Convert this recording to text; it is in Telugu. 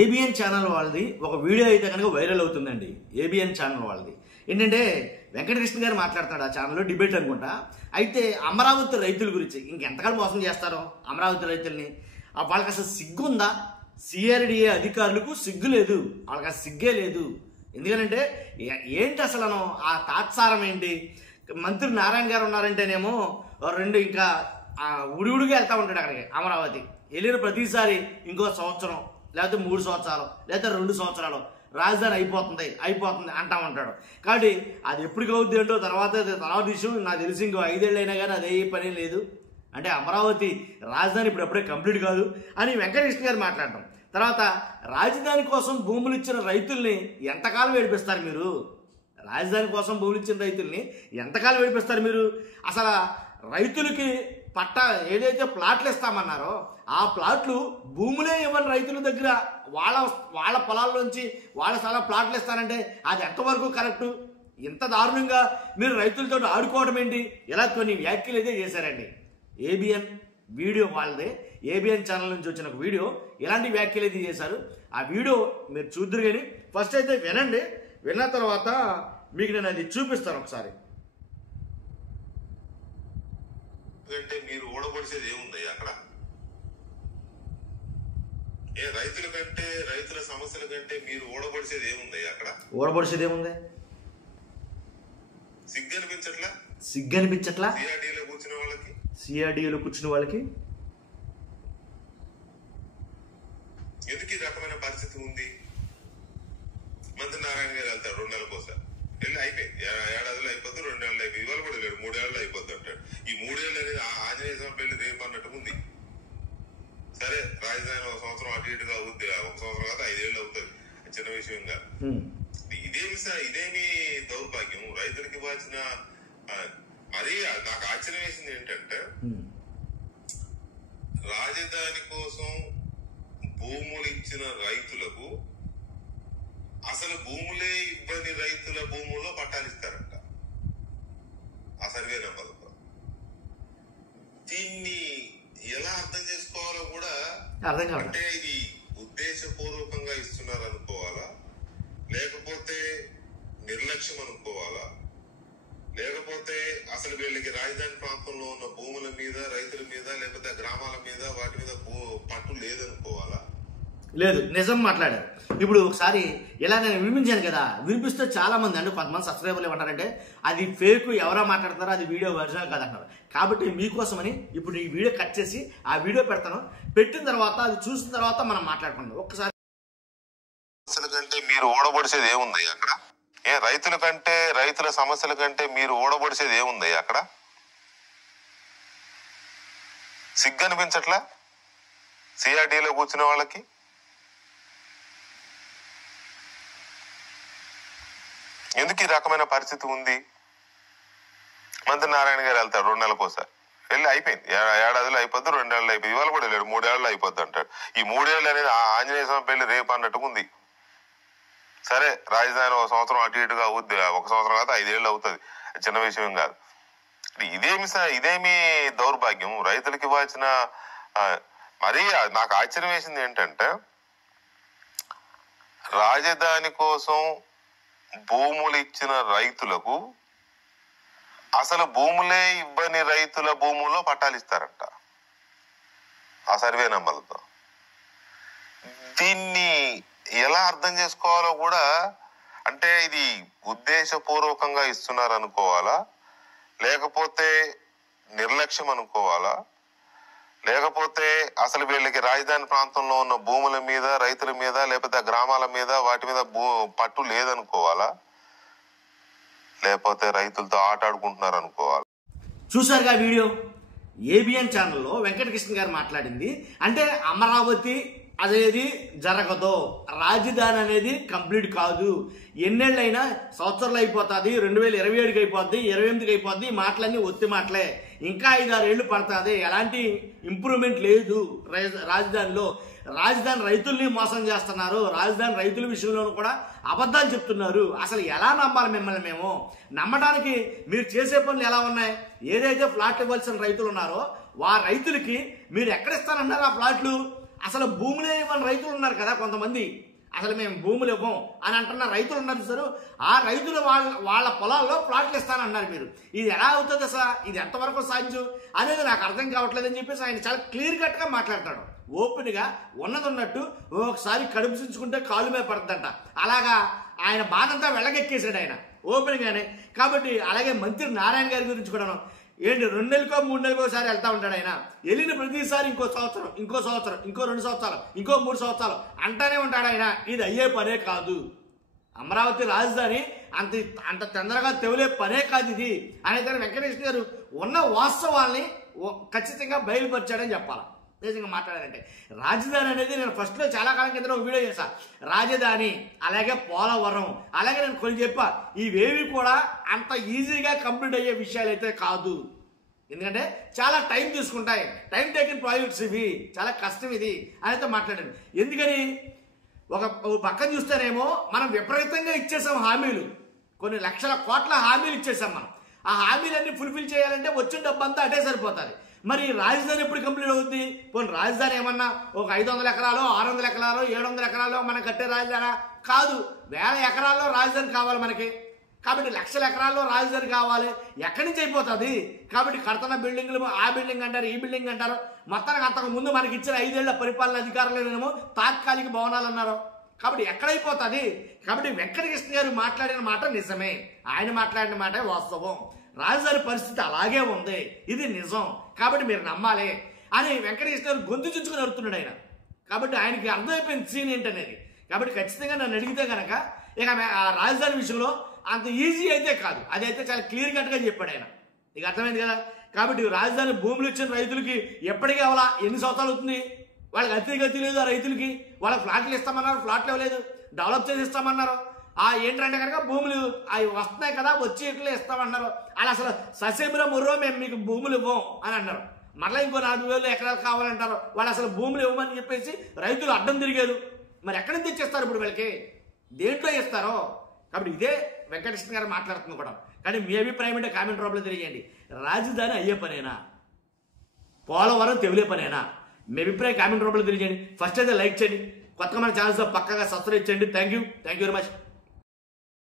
ఏబిఎన్ ఛానల్ వాళ్ళది ఒక వీడియో అయితే కనుక వైరల్ అవుతుందండి. ఏబిఎన్ ఛానల్ వాళ్ళది ఏంటంటే వెంకటకృష్ణ గారు మాట్లాడతాడు ఆ ఛానల్లో, డిబేట్ అనుకుంటా. అయితే అమరావతి రైతుల గురించి ఇంకెంతకాలం మోసం చేస్తారో అమరావతి రైతుల్ని, వాళ్ళకి అసలు సిగ్గుందా? సిఆర్డిఏ అధికారులకు సిగ్గు లేదు, వాళ్ళకి అసలు సిగ్గే లేదు. ఎందుకంటే ఏంటి అసలు ఆ తాత్సారం ఏంటి? మంత్రి నారాయణ గారు ఉన్నారంటేనేమో రెండు ఇంకా ఉడిగా వెళ్తా ఉంటాడు అక్కడికి అమరావతి. వెళ్ళిన ప్రతిసారి ఇంకో సంవత్సరం లేకపోతే 3 సంవత్సరాలు లేకపోతే 2 సంవత్సరాలు రాజధాని అయిపోతుంది అంటా ఉంటాడు. కాబట్టి అది ఎప్పటికి అవుద్ది ఏంటో తర్వాత విషయం. నాకు తెలిసి ఇంకో 5 ఏళ్ళు అయినా కానీ అదే పని లేదు. అంటే అమరావతి రాజధాని ఇప్పుడే కంప్లీట్ కాదు అని వెంకటకృష్ణ గారు మాట్లాడటం. తర్వాత రాజధాని కోసం భూములు ఇచ్చిన రైతుల్ని ఎంతకాలం ఏడిపిస్తారు మీరు? రాజధాని కోసం భూములు ఇచ్చిన రైతుల్ని ఎంతకాలం ఏడిపిస్తారు మీరు? అసలు రైతులకి పట్టా ఏదైతే ప్లాట్లు ఇస్తామన్నారో ఆ ప్లాట్లు భూములే ఇవ్వని రైతుల దగ్గర వాళ్ళ పొలాల్లోంచి వాళ్ళ స్థలం ప్లాట్లు ఇస్తారంటే అది ఎంతవరకు కరెక్టు? ఇంత దారుణంగా మీరు రైతులతో ఆడుకోవడం ఏంటి? ఇలా కొన్ని వ్యాఖ్యలు అయితే చేశారండి. ఏబిఎన్ వీడియో వాళ్ళదే, ఏబిఎన్ ఛానల్ నుంచి వచ్చిన ఒక వీడియో ఇలాంటి వ్యాఖ్యలు అయితే చేశారు. ఆ వీడియో మీరు చూద్దరు కానీ ఫస్ట్ అయితే వినండి. విన్న తర్వాత మీకు నేను అది చూపిస్తాను ఒకసారి. అంటే మీరు ఓడబడిసేది ఏముంది అక్కడ? రైతుల కంటే రైతుల సమస్యల కంటే మీరు ఓడబడిసేది ఏముంది అక్కడ? ఓడబడిసేది ఏముంది? సిగ్గనిపించట్లా? సిగ్గనిపించట్లా? సిఆర్డీలో కూర్చున్న వాళ్ళకి ఎందుకు ఈ రకమైన పరిస్థితి ఉంది? మంత్రి నారాయణ గారు వెళ్తాడు 2 నెలలకు ఒకసారి, వెళ్ళి అయిపోయింది, ఏడాదిలో అయిపోద్ది, 2 నెలలు అయిపోయి, ఇవాళ కూడా లేడు, 3 ఏళ్ళు అయిపోద్ది అంటాడు. ఈ 3 ఏళ్ళు అనేది ఆంజనేయ స్వామి పెళ్లి రేపు అన్నట్టు ఉంది. సరే రాజధాని 1 సంవత్సరం అటు ఇటుగా అవుద్ది, 1 సంవత్సరం కాదు 5 ఏళ్ళు అవుతుంది, చిన్న విషయం కాదు. ఇదేమి దౌర్భాగ్యం? రైతులకి ఇవ్వాల్సిన మరీ నాకు ఆశ్చర్యం వేసింది ఏంటంటే రాజధాని కోసం భూములు ఇచ్చిన రైతులకు అసలు భూములే ఇవ్వని రైతుల భూముల్లో పట్టాలు ఇస్తారంట ఆ సర్వే నెంబర్తో. దీన్ని ఎలా అర్థం చేసుకోవాలో కూడా అంటే ఇది ఉద్దేశపూర్వకంగా ఇస్తున్నారు అనుకోవాలా, లేకపోతే నిర్లక్ష్యం అనుకోవాలా, లేకపోతే అసలు వీళ్ళకి రాజధాని ప్రాంతంలో ఉన్న భూముల మీద, రైతుల మీద, లేకపోతే గ్రామాల మీద, వాటి మీద పట్టు లేదనుకోవాలా? లేదు, నిజం మాట్లాడారు. ఇప్పుడు ఒకసారి ఇలా నేను వినిపించాను కదా, వినిపిస్తే చాలా మంది అంటే కొంతమంది సబ్స్క్రైబర్లు ఏమంటారంటే అది ఫేక్, ఎవరో మాట్లాడతారో అది వీడియో ఒరిజినల్ కాదంటారు. కాబట్టి మీకోసమని ఇప్పుడు ఈ వీడియో కట్ చేసి ఆ వీడియో పెడతాను. పెట్టిన తర్వాత అది చూసిన తర్వాత మనం మాట్లాడుకుందాం. ఒక్కసారి సమస్యల కంటే మీరు ఓడబడిసేది ఏముంది అక్కడ? రైతుల కంటే రైతుల సమస్యల కంటే మీరు ఓడబడిసేది ఏముంది అక్కడ? సిగ్గనిపించట్లా? సిఆర్డీలో కూర్చున్న వాళ్ళకి ఎందుకు ఈ రకమైన పరిస్థితి ఉంది? మంత్రి నారాయణ గారు వెళ్తాడు 2 నెలలకు ఒకసారి, వెళ్ళి అయిపోయింది, ఏడాదిలో అయిపోద్ది, 2 నెలలు అయిపోయింది, ఇవాళ కూడా లేడు, 3 ఏళ్ళు అయిపోద్ది అంటాడు. ఈ 3 ఏళ్ళు అనేది ఆంజనేయ స్వామి పెళ్లి రేపు అన్నట్టుగా ఉంది. సరే రాజధాని 1 సంవత్సరం అటు ఇటుగా అవుద్ది, 1 సంవత్సరం కాదు 5 ఏళ్ళు అవుతుంది, చిన్న విషయం కాదు. ఇదేమి దౌర్భాగ్యం? రైతులకు ఇవ్వాల్సిన మరీ నాకు ఆశ్చర్యం వేసింది ఏంటంటే రాజధాని కోసం భూములు ఇచ్చిన రైతులకు అసలు భూములే ఇవ్వని రైతుల భూముల్లో పట్టాలు ఇస్తారంట ఆ సర్వే నెంబర్లతో. దీన్ని ఎలా అర్థం చేసుకోవాలో కూడా అంటే ఇది ఉద్దేశపూర్వకంగా ఇస్తున్నారు అనుకోవాలా, లేకపోతే నిర్లక్ష్యం అనుకోవాలా, లేకపోతే అసలు వీళ్ళకి రాజధాని ప్రాంతంలో ఉన్న భూముల మీద, రైతుల మీద, లేకపోతే గ్రామాల మీద, వాటి మీద పట్టు లేదనుకోవాలా, లేకపోతే రైతులతో ఆటాడుకుంటున్నారు అనుకోవాలా? చూసారుగా వీడియో. ఏబిఎన్ ఛానల్లో వెంకటకృష్ణ గారు మాట్లాడింది అంటే అమరావతి అనేది జరగదు, రాజధాని అనేది కంప్లీట్ కాదు, ఎన్నేళ్ళైనా సంవత్సరాలు అయిపోతుంది, 2027కి అయిపోద్ది, 28కి అయిపోద్ది, మాటలన్నీ ఒత్తి మాటలే, ఇంకా 5-6 ఏళ్ళు పడుతుంది, ఎలాంటి ఇంప్రూవ్మెంట్ లేదు రాజధానిలో. రాజధాని రైతుల్ని మోసం చేస్తున్నారు, రాజధాని రైతుల విషయంలో కూడా అబద్ధాలు చెప్తున్నారు. అసలు ఎలా నమ్మాలి మిమ్మల్ని? మేము నమ్మడానికి మీరు చేసే పనులు ఎలా ఉన్నాయి? ఏదైతే ప్లాట్లు ఇవ్వాల్సిన రైతులు ఉన్నారో ఆ రైతులకి మీరు ఎక్కడ ఇస్తానన్నారు ఆ ప్లాట్లు? అసలు భూములు ఇవ్వని రైతులు ఉన్నారు కదా కొంతమంది, అసలు మేము భూములు ఇవ్వం అని అంటున్న రైతులు ఉన్నారు సార్. ఆ రైతులు వాళ్ళ పొలాల్లో ప్లాట్లు ఇస్తానన్నారు మీరు. ఇది ఎలా అవుతుంది అసలు, ఇది ఎంతవరకు సాధ్యం అనేది నాకు అర్థం కావట్లేదు అని చెప్పేసి ఆయన చాలా క్లియర్ కట్గా మాట్లాడతాడు. ఓపెన్గా ఉన్నది ఉన్నట్టు ఒకసారి కడుపు చించుకుంటే కాలు మీద పడుతుందంట. అలాగా ఆయన బాధంతా వెళ్ళగెక్కేశాడు ఆయన ఓపెన్గానే. కాబట్టి అలాగే మంత్రి నారాయణ గారి గురించి కూడాను ఏంటి 2 నెలలకో 3 నెలలకో ఒకసారి వెళ్తా ఉంటాడు ఆయన. వెళ్ళిన ప్రతిసారి ఇంకో సంవత్సరం, ఇంకో 2 సంవత్సరాలు, ఇంకో 3 సంవత్సరాలు అంటానే ఉంటాడు ఆయన. ఇది అయ్యే పనే కాదు. అమరావతి రాజధాని అంత తొందరగా తెవలే పనే కాదు ఇది అనేది వెంకటేశ్వర గారు ఉన్న వాస్తవాల్ని ఖచ్చితంగా బయలుపరిచాడని చెప్పాలి. నిజంగా మాట్లాడారంటే రాజధాని అనేది నేను ఫస్ట్లో చాలా కాలం కింద ఒక వీడియో చేశా. రాజధాని అలాగే పోలవరం అలాగే నేను కొన్ని చెప్పా, ఇవేవి కూడా అంత ఈజీగా కంప్లీట్ అయ్యే విషయాలు అయితే కాదు. ఎందుకంటే చాలా టైం తీసుకుంటాయి. టైం టేకింగ్ ప్రాజెక్ట్స్ ఇవి, చాలా కష్టం ఇది అనేది మాట్లాడాను. ఎందుకని ఒక పక్కన చూస్తేనేమో మనం విపరీతంగా ఇచ్చేసాం హామీలు, కొన్ని లక్షల కోట్ల హామీలు ఇచ్చేసాం మనం. ఆ హామీలన్నీ ఫుల్ఫిల్ చేయాలంటే వచ్చిన డబ్బు అంతా అటే సరిపోతుంది. మరి రాజధాని ఎప్పుడు కంప్లీట్ అవుతుంది? పోనీ రాజధాని ఏమన్నా ఒక 500 ఎకరాలు 600 ఎకరాలు 700 ఎకరాలు మనం కట్టే రాజధాని కాదు, 1000 ఎకరాల్లో రాజధాని కావాలి మనకి. కాబట్టి లక్షల ఎకరాల్లో రాజధాని కావాలి, ఎక్కడి నుంచి అయిపోతుంది? కాబట్టి కడుతున్న బిల్డింగ్లు ఆ బిల్డింగ్ అంటారు, ఈ బిల్డింగ్ అంటారు. మొత్తానికి అంతకు ముందు మనకి ఇచ్చిన 5 ఏళ్ల పరిపాలన అధికారులేమో తాత్కాలిక భవనాలు అన్నారు. కాబట్టి ఎక్కడైపోతుంది? కాబట్టి వెంకటకృష్ణ గారు మాట్లాడిన మాట నిజమే, ఆయన మాట్లాడిన మాట వాస్తవం. రాజధాని పరిస్థితి అలాగే ఉంది, ఇది నిజం, కాబట్టి మీరు నమ్మాలి అని వెంకటకృష్ణ గారు గొంతు చుచ్చుకుని అడుగుతున్నాడు ఆయన. కాబట్టి ఆయనకి అర్థమైపోయింది సీన్ ఏంటనేది. కాబట్టి ఖచ్చితంగా నన్ను అడిగితే కనుక ఇక ఆ రాజధాని విషయంలో అంత ఈజీ అయితే కాదు, అదైతే చాలా క్లియర్ కట్గా చెప్పాడు ఆయన. నీకు అర్థమైంది కదా. కాబట్టి రాజధాని భూములు ఇచ్చిన రైతులకి ఎప్పటికీ అవ్వాలా, ఎన్ని సంవత్సరాలు అవుతుంది? వాళ్ళకి అతిగతి లేదు ఆ రైతులకి. వాళ్ళకి ఫ్లాట్లు ఇస్తామన్నారు, ఫ్లాట్లు ఇవ్వలేదు. డెవలప్ చేసి ఇస్తామన్నారు. ఏంటంటే కనుక భూములు అవి వస్తున్నాయి కదా, వచ్చి ఇట్లా ఇస్తామన్నారు. అలా అసలు ససేమిరా ముర్రో మేము మీకు భూములు ఇవ్వం అని అన్నారు. మళ్ళీ ఇంకో 4000 ఎకరాలు కావాలంటారు. వాళ్ళు అసలు భూములు ఇవ్వమని చెప్పేసి రైతులు అడ్డం తిరిగారు. మరి ఎక్కడి నుంచి తెచ్చేస్తారు ఇప్పుడు వీళ్ళకి? దేంట్లో ఇస్తారో? కాబట్టి ఇదే వెంకటకృష్ణ గారు మాట్లాడుతుంది కూడా. కానీ మీ అభిప్రాయం అంటే కామెంట్ రూపంలో తెలియజేయండి. రాజధాని అయ్యే పనేనా, పోలవరం తెవిలే పనేనా? మీ అభిప్రాయం కామెంట్ రూపంలో తెలియజేయండి. ఫస్ట్ అయితే లైక్ చేయండి, కొత్తగా మన ఛానల్స్లో పక్కగా సబ్స్క్రైబ్ చేయండి. Thank you very much.